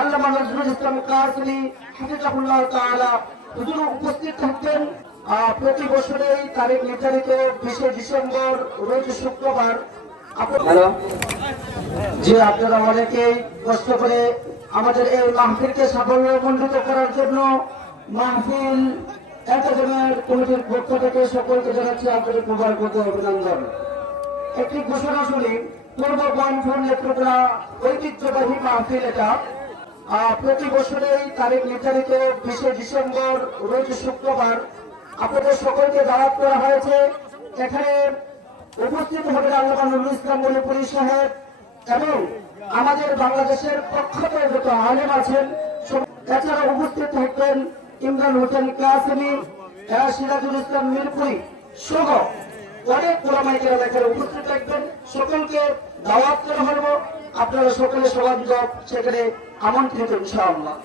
আল্লামা নজরুল ইসলাম কাসেমি হাফিজাহুল্লাহ তাআলা হুজুর উপস্থিত থাকবেন। প্রতি বছরেই তারিখ নির্ধারিত 20 ডিসেম্বর রোজ শুক্রবার। যে আপনারা অনেকেই কষ্ট করে আমাদের এই মাহফিলকে সাফল্যমণ্ডিত করার জন্য মাহফিল একাডেমির কমিটির পক্ষ থেকে সকলকে জানাচ্ছি আন্তরিক মোবারকবাদ ও অভিনন্দন। একটি ঘোষণা শুনি, পূর্ব বনফুল নেত্রকোনা ঐতিহ্যবাহী মাহফিল এটা প্রতি বছরেই তারিখ নির্ধারিত 20 ডিসেম্বর রোজ শুক্রবার আপনাদের সকলকে দাওয়াত করা হয়েছে। এখানে উপস্থিত হবেন আল্লামা নজরুল ইসলাম মনিপুরী সাহেব এবং আমাদের বাংলাদেশের প্রখ্যাত যত আলেম আছেন। এছাড়া উপস্থিত থাকবেন ইমরান হোসেন কাসেমি, সিরাজুল ইসলাম মিরপুরি সহ অনেক ওলামায়ে কেরাম এখানে উপস্থিত থাকবেন। সকলকে দাওয়াত করা হলো, আপনারা সকলে সবাই সেখানে আমন্ত্রিত ইনশাআল্লাহ।